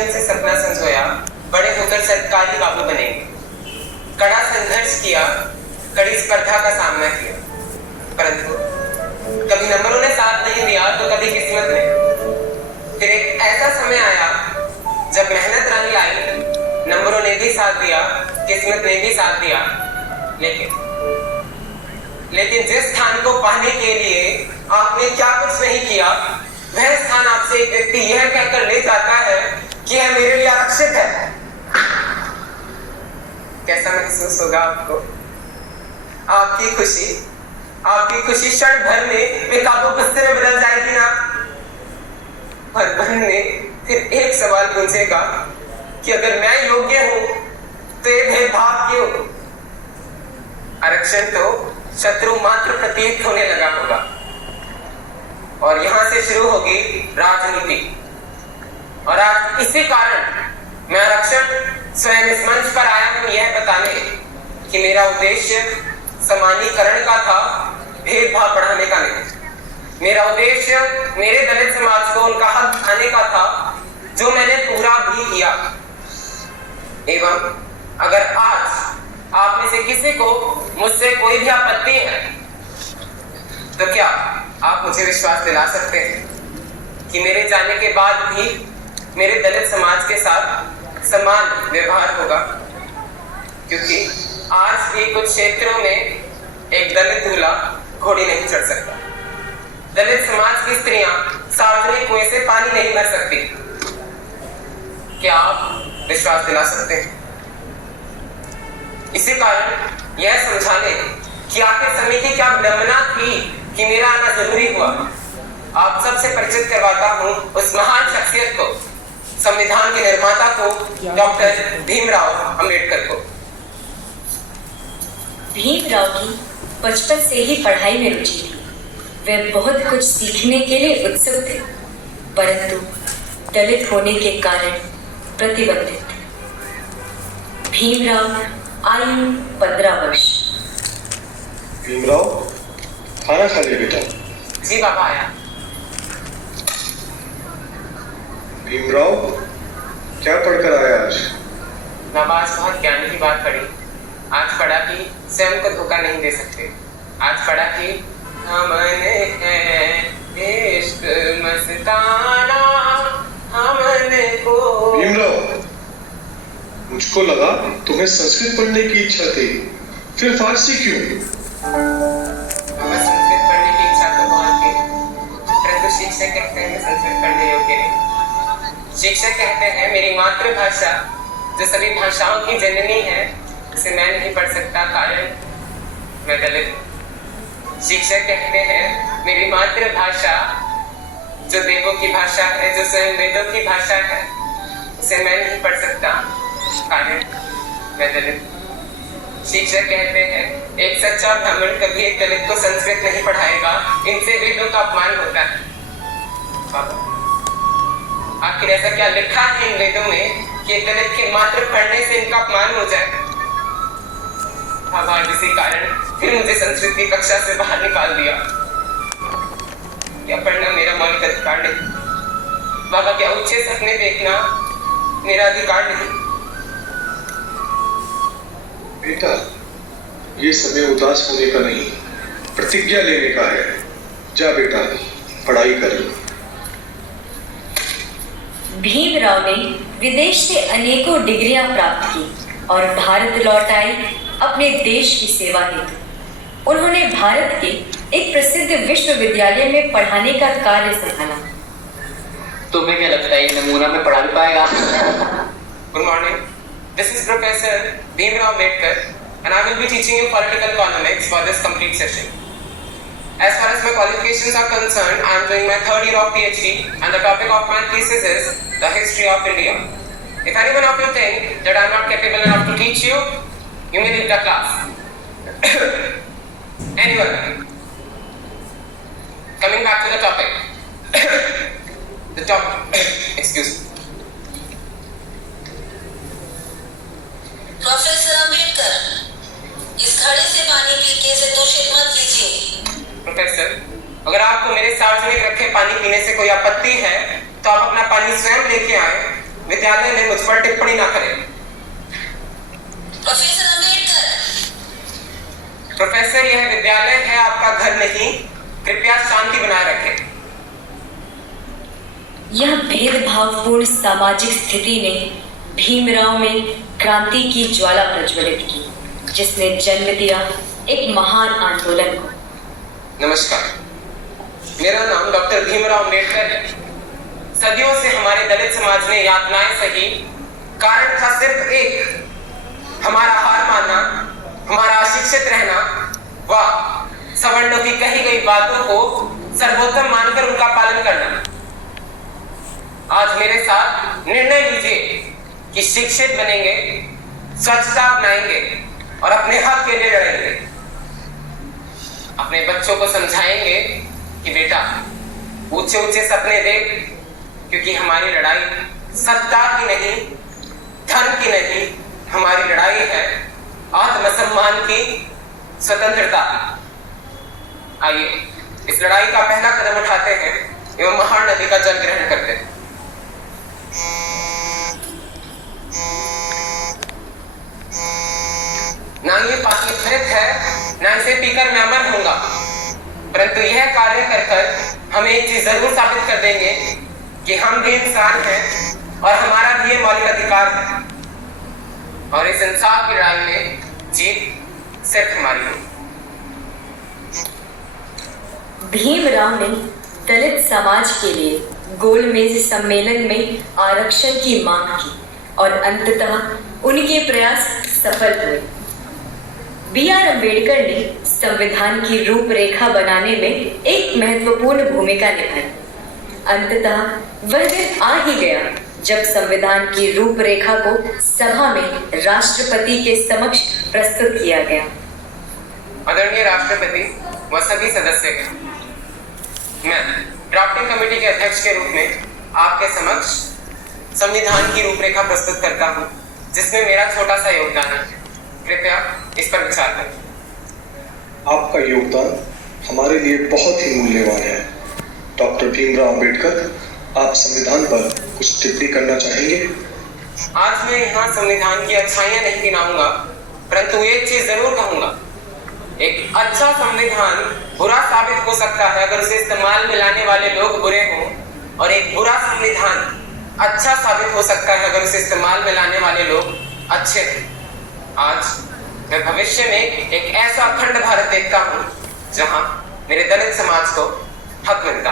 बचपन से सपना संजोया, बड़े होकर सरकारी बाबू बनेंगे। कड़ा संघर्ष किया, कड़ी स्पर्धा का सामना किया, परंतु कभी नंबरों ने साथ नहीं दिया तो कभी किस्मत ने। फिर एक ऐसा समय आया जब मेहनत रंग लाई, नंबरों ने भी साथ दिया, किस्मत ने भी साथ दिया, लेकिन जिस स्थान को पाने के लिए आपने क्या कुछ नहीं किया, वह स्थान आपसे एक व्यक्ति यह कहकर ले जाता है कि यह मेरे लिए आरक्षित है। कैसा महसूस होगा आपको? आपकी खुशी क्षण भर में बेकाबू गुस्से में बदल जाएगी ना। और मन में फिर एक सवाल पूछेगा कि अगर मैं योग्य हूं तो ये भेदभाव क्यों? आरक्षण तो शत्रु मात्र प्रतीत होने लगा होगा और यहां से शुरू होगी राजनीति। और आज इसी कारण मैं आरक्षण स्वयं इस मंच पर आया हूं यह बताने कि मेरा उद्देश्य समानीकरण का था, भेदभाव बढ़ाने का नहीं। मेरा उद्देश्य मेरे दलित समाज को उनका हक दिलाने का था, जो मैंने पूरा भी किया। एवं अगर आज आप में से किसी को मुझसे कोई भी आपत्ति है तो क्या आप मुझे विश्वास दिला सकते हैं कि मेरे जाने के बाद भी मेरे दलित समाज के साथ समान व्यवहार होगा? क्योंकि आज भी कुछ क्षेत्रों में एक दलित दूल्हा घोड़ी नहीं चढ़ सकता, दलित समाज की स्त्रियां सार्वजनिक कुएं से पानी नहीं भर सकती। क्या आप विश्वास दिला सकते हैं? इसी कारण यह समझाने कि आखिर समिति क्या विडंबना थी कि मेरा आना जरूरी हुआ, आप सबसे परिचित करवाता हूं उस महान शख्सियत को, संविधान के निर्माता को, डॉक्टर भीमराव अंबेडकर को। भीमराव की बचपन से ही पढ़ाई में रुचि थी। वे बहुत कुछ सीखने के लिए उत्सुक थे, परंतु दलित होने के कारण प्रतिबंधित थे। भीमराव आयु 15 वर्ष। भीमराव, खाना खा ले बेटा। जी बाबा आया। भीमराव, क्या पढ़कर आया आज? बाबा आज बहुत ज्ञान की बात पढ़ी। आज पढ़ा कि स्वयं को धोखा नहीं दे सकते। आज पढ़ा कि हमने है इश्क मस्ताना हमने को। भीमराव, मुझको लगा तुम्हें संस्कृत पढ़ने की इच्छा थी, फिर फारसी क्यों? संस्कृत पढ़ने की इच्छा तो बहुत थी, परंतु शिक्षक कहते हैं संस्कृत पढ़ने योग्य नहीं। शिक्षक कहते हैं मेरी मातृभाषा जो सभी भाषाओं की जननी है उसे मैं नहीं पढ़ सकता, कारण मैं दलित। शिक्षक कहते हैं मेरी मातृभाषा जो देवों की भाषा है, जो स्वयं वेदों की भाषा है, उसे मैं नहीं पढ़ सकता, कारण मैं दलित। शिक्षक कहते हैं एक सच्चा ब्राह्मण कभी एक दलित को संस्कृत नहीं पढ़ाएगा, इनसे वेदों का अपमान होता है। आखिर ऐसा क्या लिखा है इन वेदों में कि दलित के मात्र पढ़ने से इनका अपमान हो जाए? भगवान इसी कारण फिर मुझे संस्कृत की कक्षा से बाहर निकाल दिया। क्या पढ़ना मेरा मौलिक अधिकार नहीं? बाबा, क्या ऊंचे सपने देखना मेरा अधिकार नहीं? बेटा, ये समय उदास होने का नहीं, प्रतिज्ञा लेने का है। जा बेटा, पढ़ाई कर। भीमराव ने विदेश से अनेकों डिग्रियां प्राप्त की और भारत लौट आए अपने देश की सेवा हेतु। उन्होंने भारत के एक प्रसिद्ध विश्वविद्यालय में पढ़ाने का कार्य संभाला। तुम्हें क्या लगता है ये नमूना में पढ़ा भी पाएगा? Good morning. This is Professor Bhimrao Ambedkar and I will be teaching you political economics for this complete session. As far as my qualifications are concerned, I am doing my 3rd year of PhD and the topic of my thesis is the history of India. If anyone of you think that I am not capable enough to teach you, you may leave the class. Anyone? Coming back to the topic. Excuse me. Professor Ambedkar, इस घड़े से पानी P के इसे दूषित मत कीजिए। Professor, अगर आपको मेरे सार्वजनिक रखे पानी पीने से कोई आपत्ति है तो आप अपना पानी स्वयं लेके आए, विद्यालय में मुझ पर टिप्पणी ना करें। प्रोफेसर अंबेडकर, प्रोफेसर, यह विद्यालय है, आपका घर नहीं। कृपया शांति बनाए रखें। यह भेदभावपूर्ण सामाजिक स्थिति ने भीमराव में क्रांति की ज्वाला प्रज्वलित की, जिसने जन्म दिया एक महान आंदोलन को। नमस्कार, मेरा नाम डॉक्टर भीमराव अम्बेडकर है। सदियों से हमारे दलित समाज ने यातनाएं सही। कारण था सिर्फ एक, हमारा हार मानना, हमारा अशिक्षित रहना व सवर्णों की कही गई बातों को सर्वोत्तम मानकर उनका पालन करना। आज मेरे साथ निर्णय लीजिए कि शिक्षित बनेंगे, स्वच्छता अपनाएंगे और अपने हक के लिए लड़ेंगे। अपने बच्चों को समझाएंगे कि बेटा ऊंचे ऊंचे सपने देख, क्योंकि हमारी लड़ाई सत्ता की नहीं, धन की नहीं, हमारी लड़ाई है आत्मसम्मान की, स्वतंत्रता। आइए इस लड़ाई का पहला कदम उठाते हैं एवं महानदी का जल ग्रहण करते हैं। ना ये पानी घृत है, ना इसे पीकर मैं अमर होऊंगा, परंतु यह कार्य कर कर हम एक चीज जरूर साबित कर देंगे कि हम भी इंसान हैं और हमारा भी ये मौलिक अधिकार है। और इस इंसाफ की लड़ाई में जीत सिर्फ हमारी होगी। भीमराव ने दलित समाज के लिए गोलमेज सम्मेलन में आरक्षण की मांग की और अंततः उनके प्रयास सफल हुए। B.R. अम्बेडकर ने संविधान की रूपरेखा बनाने में एक महत्वपूर्ण भूमिका निभाई। अंततः वह दिन आ ही गया जब संविधान की रूपरेखा को सभा में राष्ट्रपति के समक्ष प्रस्तुत किया गया। आदरणीय राष्ट्रपति व सभी सदस्यगण, मैं ड्राफ्टिंग कमेटी के अध्यक्ष के रूप में आपके समक्ष संविधान की रूपरेखा प्रस्तुत करता हूं, जिसमें मेरा छोटा सा योगदान है। कृपया इस पर विचार करें। आपका योगदान हमारे लिए बहुत ही मूल्यवान है। डॉक्टर भीमराव अम्बेडकर, आप संविधान पर कुछ टिप्पणी करना चाहेंगे? आज मैं यहाँ संविधान की अच्छाइयां नहीं गिनाऊंगा, परंतु एक चीज जरूर कहूंगा। एक अच्छा संविधान बुरा साबित हो सकता है अगर उसे इस्तेमाल में लाने वाले लोग बुरे हों, और एक बुरा संविधान अच्छा साबित हो सकता है अगर उसे इस्तेमाल में लाने वाले लोग अच्छे हों। आज मैं भविष्य में एक ऐसा अखंड भारत देखता हूं जहां मेरे दलित समाज को हक मिलता।